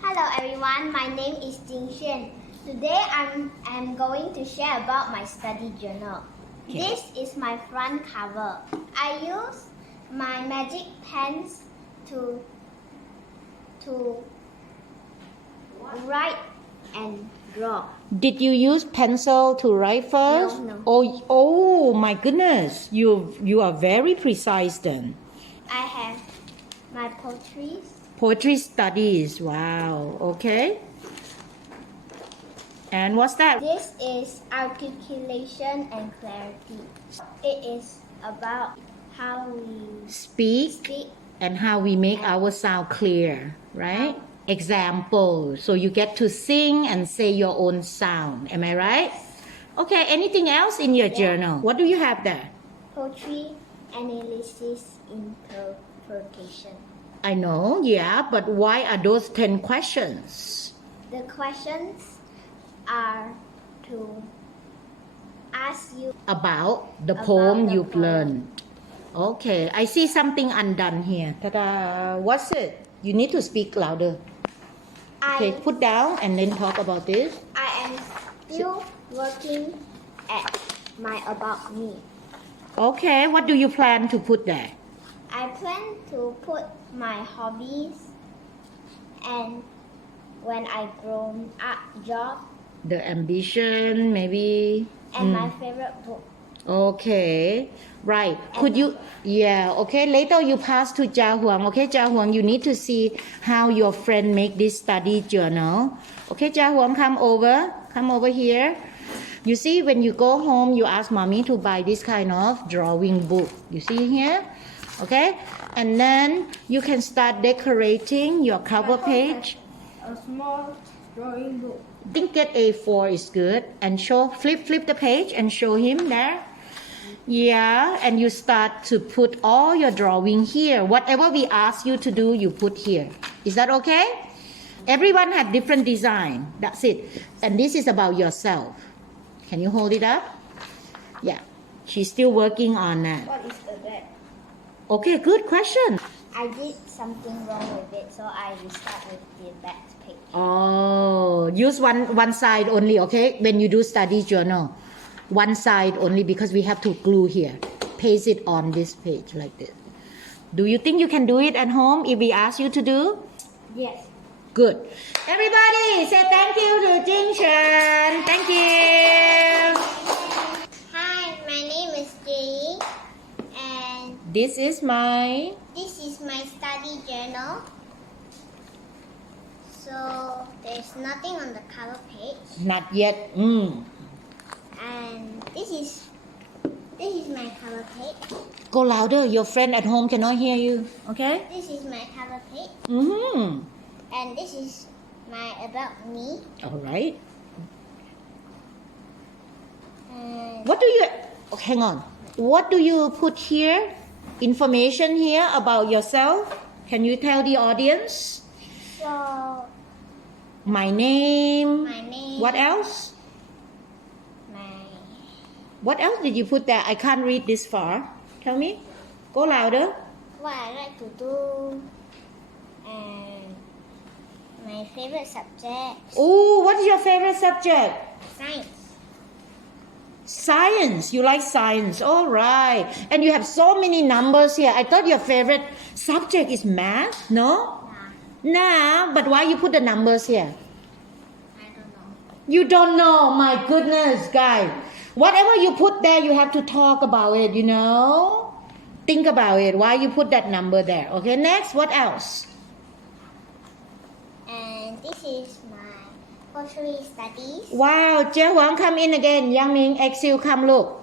Hello everyone, my name is Jing Xuan. Today I'm going to share about my study journal. Okay. This is my front cover. I use my magic pens to write and draw. Did you use pencil to write first? No. Oh my goodness. You are very precise then. I have my poetry. Poetry studies. Wow. Okay. And what's that? This is articulation and clarity. It is about how we Speak and how we make our sound clear, right? Example. So you get to sing and say your own sound. Am I right? Okay. Anything else in your journal? What do you have there? Poetry, analysis, interpretation. I know, yeah, but why are those 10 questions? The questions are to ask you About the About poem the you've poem. learned. Okay, I see something undone here. Ta-da! What's it? You need to speak louder. Okay, put down and then talk about this. I am still working at my about me. Okay, what do you plan to put there? I plan to put my hobbies and when I grown up job The ambition, maybe. and my favorite book. Okay, right. Could you, okay, later you pass to Jia Huang. Okay, Jia Huang, you need to see how your friend make this study journal. Okay, Jia Huang, come over here. You see, when you go home, you ask mommy to buy this kind of drawing book. You see here? Okay, and then you can start decorating your cover page. A small drawing book. I think get A4 is good and flip the page and show him there. Yeah, and you start to put all your drawing here. Whatever we ask you to do, you put here. Is that okay? Everyone had different design. That's it. And this is about yourself. Can you hold it up? Yeah, she's still working on that. What is the back? Okay, good question. I did something wrong with it, so I will start with the back page. Oh, use one side only, okay? When you do study journal, one side only because we have to glue here. Paste it on this page like this. Do you think you can do it at home if we ask you to do? Yes. Good. Everybody say thank you to Jing Xuan. Thank you. Hi, my name is Jay, and This is my... this is my study journal. So there's nothing on the cover page, Not yet. and this is my cover page. Go louder. Your friend at home cannot hear you. Okay? This is my cover page, Mm-hmm. and this is my about me. All right. And What do you... Oh, hang on. What do you put here? Information here about yourself? Can you tell the audience? so My name. my name. What else? My What else did you put there? I can't read this far. Tell me. Go louder. what I like to do, and my favorite subject, Oh, what is your favorite subject? science. Science. You like science. All right. And you have so many numbers here. I thought your favorite subject is math. No? Nah. But why you put the numbers here? I don't know. You don't know. My goodness, guys. Whatever you put there, you have to talk about it, you know? Think about it. Why you put that number there. Okay, next. What else? And this is my poetry studies. Wow. Jia Huang, come in again. Yang Ming, Exil, come look.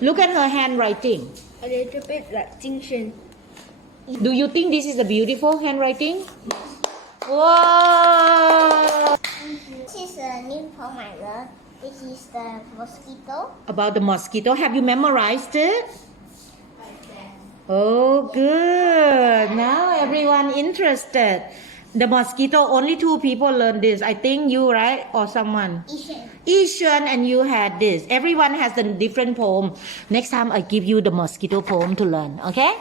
Look at her handwriting. A little bit like Jing Xuan. Do you think this is a beautiful handwriting? Whoa! This is a new poem I wrote. This is the mosquito. About the mosquito. Have you memorized it? Oh, good. Now everyone interested. The mosquito, only 2 people learned this. I think you, right? Or someone? Ishan. Ishan and you had this. Everyone has a different poem. Next time I give you the mosquito poem to learn. Okay?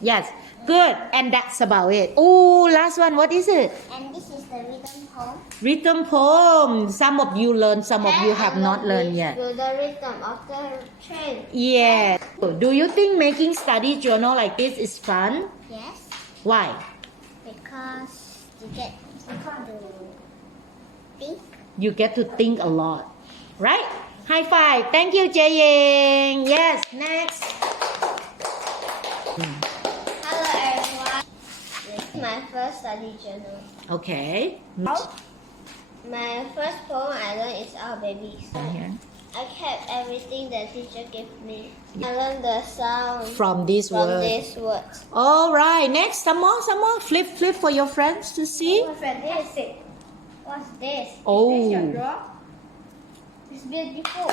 Yes. Good. And that's about it. Oh, last one. What is it? And this is the rhythm poem. Rhythm poem. Some of you learned, some of you have not learned yet. To the rhythm of the train. Yeah. Do you think making study journal like this is fun? Yes, Why? because you get to think. You get to think a lot. Right? High five. Thank you, Jae-ying. Yes, next. Hello everyone. This is my first study journal. Okay. My first poem I learned is Our Babies. Here. I kept everything the teacher gave me. I learned the sound From this from word. these words. All right. Next, some more. Flip for your friends to see. What's this? What's this? Oh. Is this your draw? It's beautiful.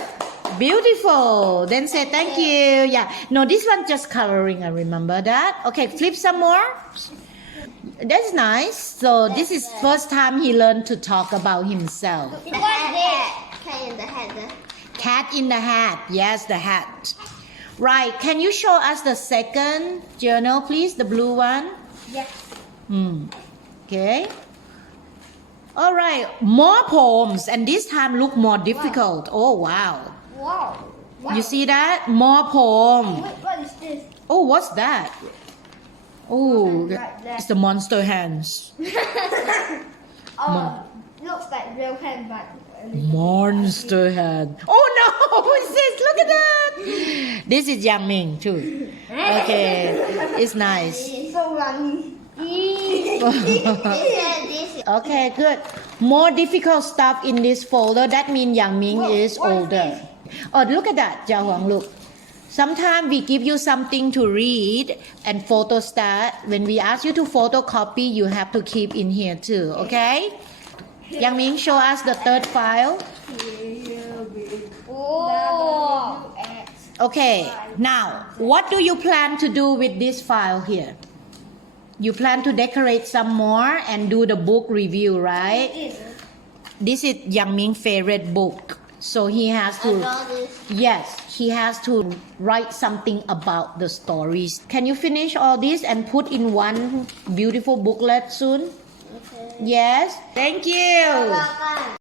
Beautiful. Then say thank you. Yeah. No, this one just coloring. I remember that. Okay, flip some more. That's nice. So this is first time he learned to talk about himself. What's this? Cat in the hat. Cat in the hat. Yes, the hat. Right. Can you show us the second journal, please? The blue one. Yes. Okay. All right. More poems, and this time look more difficult. Oh wow. Wow. You see that? More poem. What is this? Oh, what's that? Oh, Like that. it's the monster hands. Looks like real hand, but Monster hand. Oh no! What's this? Look at that. This is Yang Ming too. Okay, it's nice. it's so runny. Okay, good. More difficult stuff in this folder. That means Yang Ming is what is older. Oh, look at that, Jia Huang. Look. Sometimes we give you something to read and photo start. When we ask you to photocopy, you have to keep in here too. Okay? Yang Ming, show us the third file. Oh. Okay. Now, what do you plan to do with this file here? You plan to decorate some more and do the book review, right? This is Yang Ming's favorite book. So he has to, yes, he has to write something about the stories. Can you finish all this and put in one beautiful booklet soon? Okay. Yes. Thank you. Welcome.